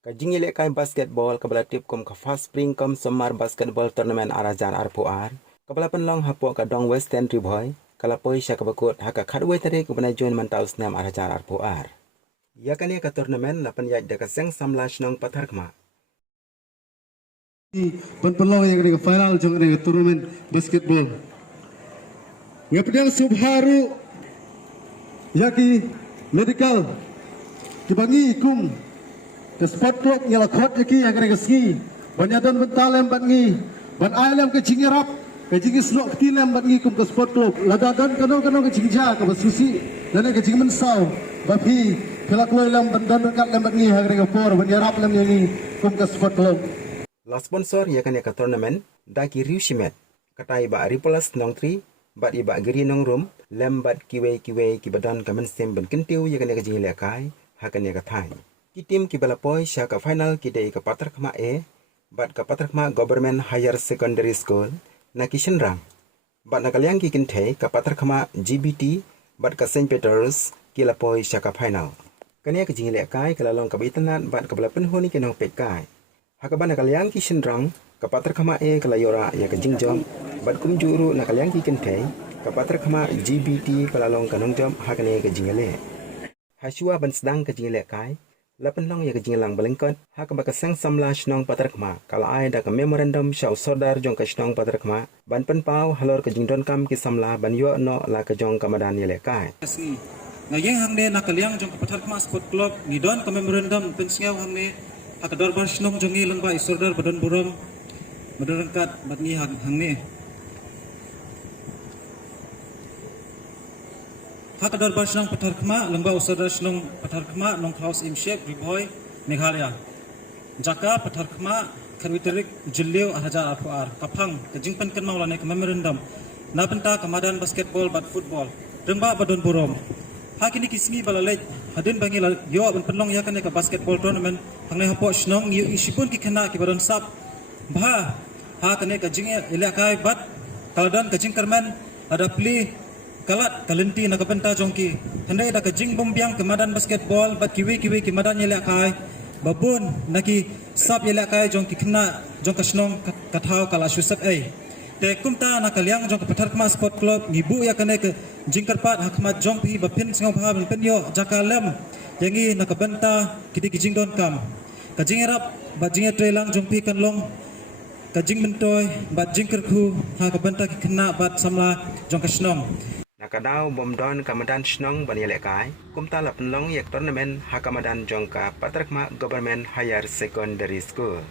Kajing ilek kai basketball kabala tip kum ka fast spring kum summer basketball tournament arajan arpuar kabala penlong hapo ka dong western riboy kala poi sya kabakut haka khadwe tarik kubana join mantau snam arajan arpuar. Ya kani ka tournament lapan yaj daka seng samlash nong patharkma. Penpelau yang ada final jong ada turnamen basketball. Ngapedang subharu yaki medical dibangi kum ke sport club nyalakot yaki yang ada ski banyadan bentalem bangi ban ailem ke cingirap ke jingi slok tilem bangi kum ke sport club ladadan kano ke cingja ke basusi dan ke cing mensau bapi kelak loilam bandan kat lem bangi yang ada por banyarap lem yang kum ke sport club. La sponsor ya kan ya ka tournament daki riushimet katai ba ripolas nong tri bat iba giri nong room lembat kiwe kibadan kamen sem ben kentiu ya kan ya ka jile kai hakan ya ka thai ki tim ki balapoi sha ka final ki dei ka patar khma e bat ka patar khma government higher secondary school na kishan rang bat na kalyang ki kinthe ka patar khma GBT bat ka St Peters ki lapoi sha ka final kan ya ka jile kai kala long ka bitanat bat ka balapen honi ke nong pek kai Hakabana kalyang ki shinrang kapatar khama e kalayora ya ka jingjom bat kum juru na kalyang ki kente kapatar khama GBT kalalong kanong jom hakane ka jingale hasua ban sedang ka jingale kai lapan long ya ka jinglang balengkot hakaba ka sang samlash nong patar khama kala ai da ka memorandum shaw sodar jong ka shnong patar khama ban pen pau halor ka jingdon kam ki samla ban yo no la ka jong kamadan yele kai ngayeng hangne na kalyang jong patar khama sport club ngidon ka memorandum pensiaw hangne hakadar barshnong jongi langba isordar badan buram madarangkat batni hangne hakadar barshnong pathar khma langba usordar shnong pathar khma nong house im shape riboy meghalaya jaka pathar khma kharwiterik jilliu hajar apuar kapang kajingpan kan maulane ka memorandum na penta kamadan basketball bat football rengba badan buram hakini kismi balalej hadin bangil yo ban penlong ya kan ka basketball tournament hangne hapo shnong yu isipun ki khana ki baron sap bha ha kan ka jinge ilakai bat kaldan ka jingkarman ada pli kalat kalenti na kapenta jongki hande da ka jing bombyang kamadan basketball bat kiwi ki madan ilakai babun naki sap ilakai jongki khana jong ka shnong kathau kala shusap ai te kumta na kalyang jong pathar khma sport club ngibu ya kane ke jingkarpat hakmat jong pi bapin singaw bha ben penyo jakalem yangi na kabenta kiti kijing don kam kajing erap bajing trelang jong pi kanlong kajing mentoy bajing kerku ha kabenta ki khna bat samla jong kasnong nakadaw bomdon kamadan shnong ban yele kai kumta la penlong yak tournament hakamadan jong ka patar khma government higher secondary school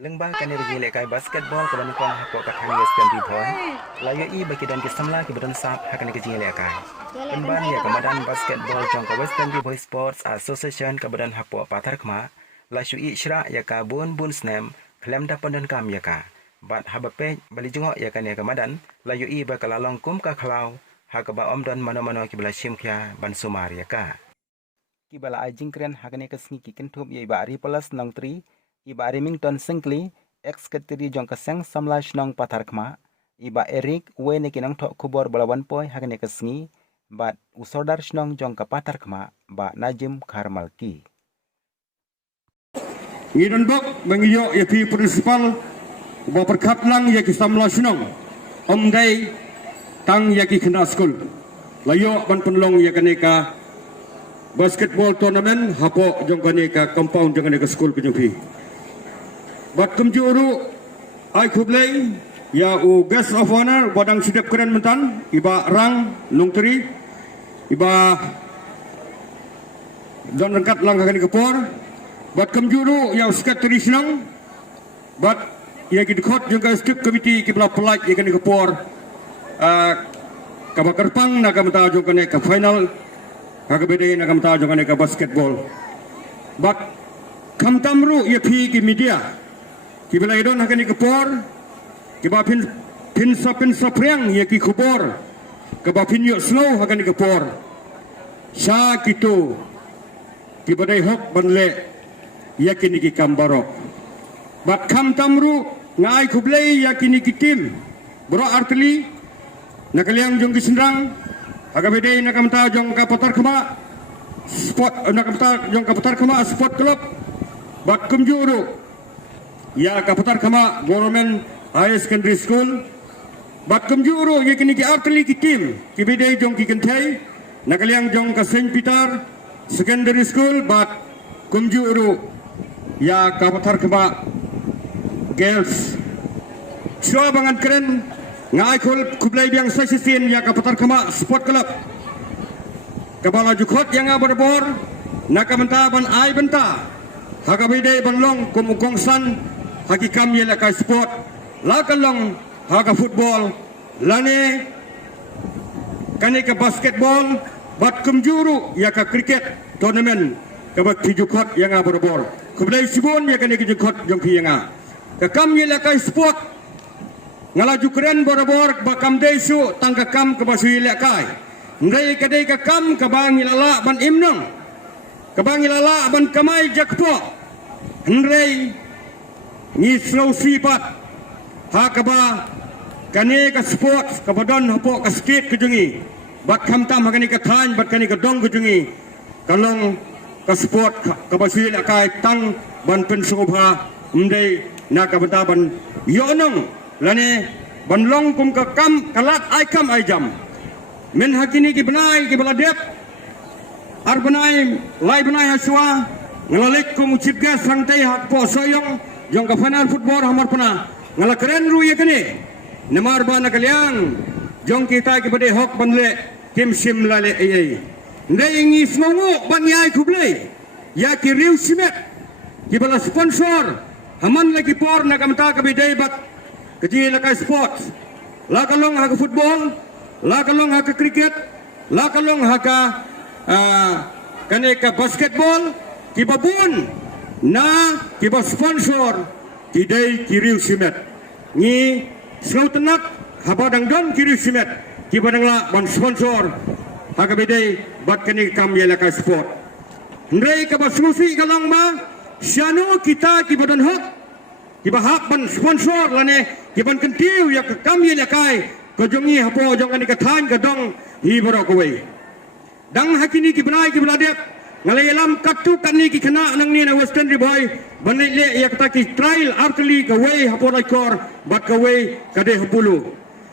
lengba kane rejile kai basketball kaban kon hapo ka thang western riboy layo i baki dan ki samla ki badan sap hakane ki jile kai lemban ya kamadan basketball jong ka western riboy sports association kabadan hapo pathar khma la shu i shra ya ka bun snam klem da pandan kam ya ka bat habape bali jungo ya kane kamadan layo i ba kalalong kum ka khalau hakaba omdan mano ki bala shimkhya ban sumar ya ka ki bala ajing kren hakane ka sngi ki kentup ye ba ri plus nong 3 Iba Remington Singli, ex-ketiri jong kaseng samlash nong pathar khma, iba Eric we nekinang thok kubor balawan poy hakane kasngi, bat usordar shnong jong ka pathar khma, ba Najim Kharmalki. Idon bok mengiyo ya pi principal ba perkat lang ya ki samlash nong, omday tang ya ki khna school, layo ban penlong ya kaneka basketball tournament hapo jong kaneka compound jong kaneka school penyupi. Bat kumjuru ai kublai ya u guest of honor badang sidap keren mentan iba rang lungteri iba don rengkat langgakan kepor bat kumjuru ya sekretari senang bat ya gidkot juga skip komiti kibla pelaj ya kan kepor kabakar pang naga menta jong ka final kagabede naga menta jong ka basketball bat kamtamru ya pi ki media kibala idon hakani kepor kiba pin sapriang ya ki kubor kiba pin yo slow hakani kepor sha kitu kibadai hok banle ya kini ki kambaro bat kam tamru ngai kublai ya kini ki tim bro artli nakaliang jong ki senrang agabede nakamta jong ka patar khma sport nakamta jong ka patar khma sport club bat kumjuru ya kaputar kama government high secondary school bat kumjuru ya kini ki artli ki team ki bidai jong ki kentai nakaliang jong ka Saint Peter secondary school bat kumjuru ya kaputar kama girls Chua bangan keren ngai kul kublai biang sasisin ya kaputar kama sport club kabala jukot yang berbor nakamenta ban ai benta hakabide banlong kumukong san hakikam yela ka sport lakalong haka football lane kani ka basketball bat kumjuru ya ka cricket tournament kabak jukot yang berbor kublai sibon ya kani jukot jong pi yang kakam yela ka sport ngalaju keren bor-bor bakam desu tangkakam ke basu ilakai ndai kadai kakam ke bang ilala ban imnong ke bang ilala ban kamai jakpo ndai ni slow sipat ha kaba kane ka sport ka badon hapo ka skate ke jungi bat khamtam hakani ka than bat kani ka dong ke jungi kalong ka sport ka basu ilakai tang ban pensubha ndai na ka ban yonong lane banlong kum ka kam kalat ai kam ai jam men hakini ki benai ki baladep ar benai lai benai haswa ngalalik kum ucip gas sangtai hak po soyong jong ka final football hamar pana ngala keren ru ye kini nemar bana kaliang jong kita ki bade hok banle kim sim lale ai ndai ngi snongo ban yai kublai ya ki riu simet ki bala sponsor haman lagi por na kamta ka bidai bat kecil laka sports, lakalong haka football, lakalong haka cricket, lakalong haka kaneka basketball, kibabun na kiba sponsor kidai kiriu simet. Ni sautenak habadang don kiriu simet, kibadang la ban sponsor haka bidai bat kani kam ya laka sport. Ndai ka basusi kalong ma siano kita kibadan hak kibahak ban sponsor lane kiban kentiu ya ke kami ya kai ko jongi hapo jong ani ka than ka dong hi boro ko we dang hakini ki banai ki bladep ngalai lam katu kani ki khana nang ni na western riboy banai le ya kata ki trial artli ka we hapo lai kor bat ka we ka de hapulu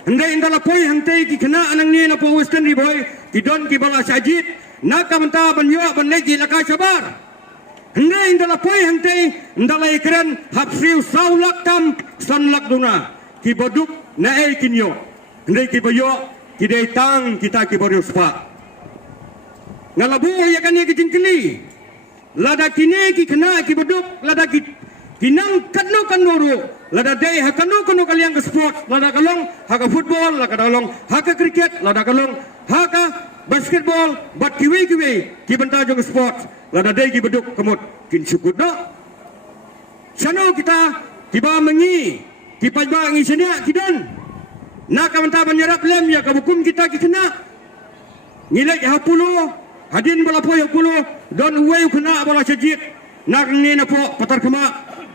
ndai indala poi hante ki khana nang ni na po western riboy ki don ki bala sajid na kamanta banyo banai ki lakai sabar Ndai indala poi hante indala ikren hapsiu saulak tam sanlak duna ki boduk na e kinyo ndai ki boyo ki dei tang kita ki borio spa ngalabu ya kan ki jingkli lada kini ki kena ki boduk lada ki kinang kanu kanuru lada dei hakanu kanu kaliang ke sport lada kalong haka football lada kalong haka cricket lada kalong haka basketball bat kiwi ki benta jong sport lada dei ki beduk kemut kin syukur no sano kita tiba mengi tiba ngi senia kidan na kamanta banyarap lem ya kabukum kita ki kena ngilek hapulo hadin bala po hapulo don uwe kena bala sajit nak ni na po patar kama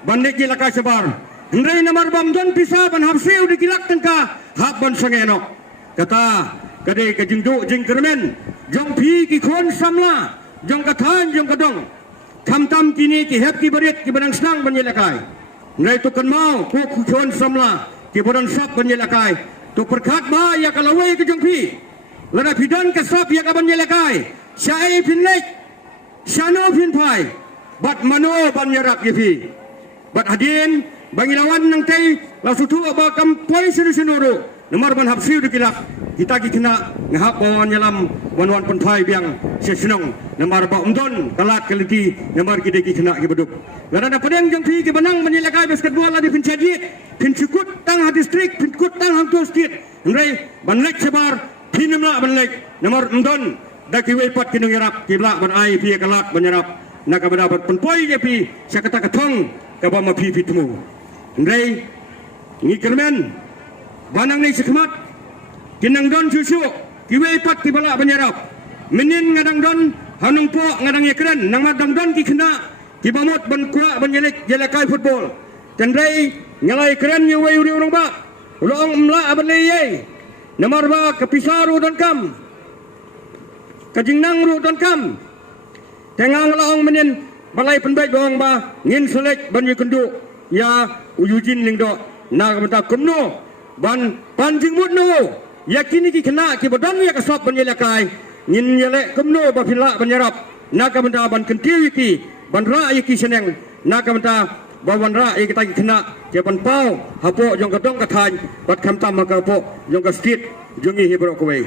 bandek ki lakai sabar ndai namar bam don pisa ban hapseu dikilak tengka hap ban sangeno kata kadai ka jingdu jingkermen jong pi ki khon samla jong kathan jong kadong kamtam kini ki hep ki berit ki benang senang banyelakai ngai tu kan mau ku khon samla ki bodan sap banyelakai tu perkat ba ya kalawai ki jong pi lada pidan ka sap ya ka banyelakai syai pinlek syano pinpai bat mano banyarak ye pi bat hadin bangilawan nang tei lasutu ba kampoi sinu nomor ban hapsiu dikilak kita ki kena ngahap bawan nyalam wanwan penpai biang sesenong nomor ba umdon kalat kaliti nomor ki ki kena ki beduk lada padang jong pi ki banang menyelakai basketball ladi pincaji pincukut tang ha district pincukut tang hang tu state ngai banlek sabar pinamla banlek nomor umdon da ki wepat ki ngarap ki bla ban ai pi kalat banyarap nak bada penpoi je pi sakata katong ka ba ma pi pitmu ngai ni kermen banang ni sekmat kinang don susu kiwe pat ki bala banyarap menin ngadang don hanung po ngadang yekren nang madang don ki kena ki bamot ban kwa banyelik jelakai football tendrai ngalai keren ye we uri urang ba ulong mla aban ye namar ba kepisaru don kam kajingnang ru don kam tengang laong menin balai penbaik doang ba ngin selek ban yukundu ya uyujin lingdo na kamta kumno ban panjing mutno yakini ki kena ki badan ya kasop ban yelakai ngin yelek kumno ba phila ban yarap na kamta ban kentiu ki ban ra ki seneng na kamta ba ban ra ki ta ki kena ke ban pau hapo jong kadong kathai bat kamta maka po jong ka street jongi hibro kowe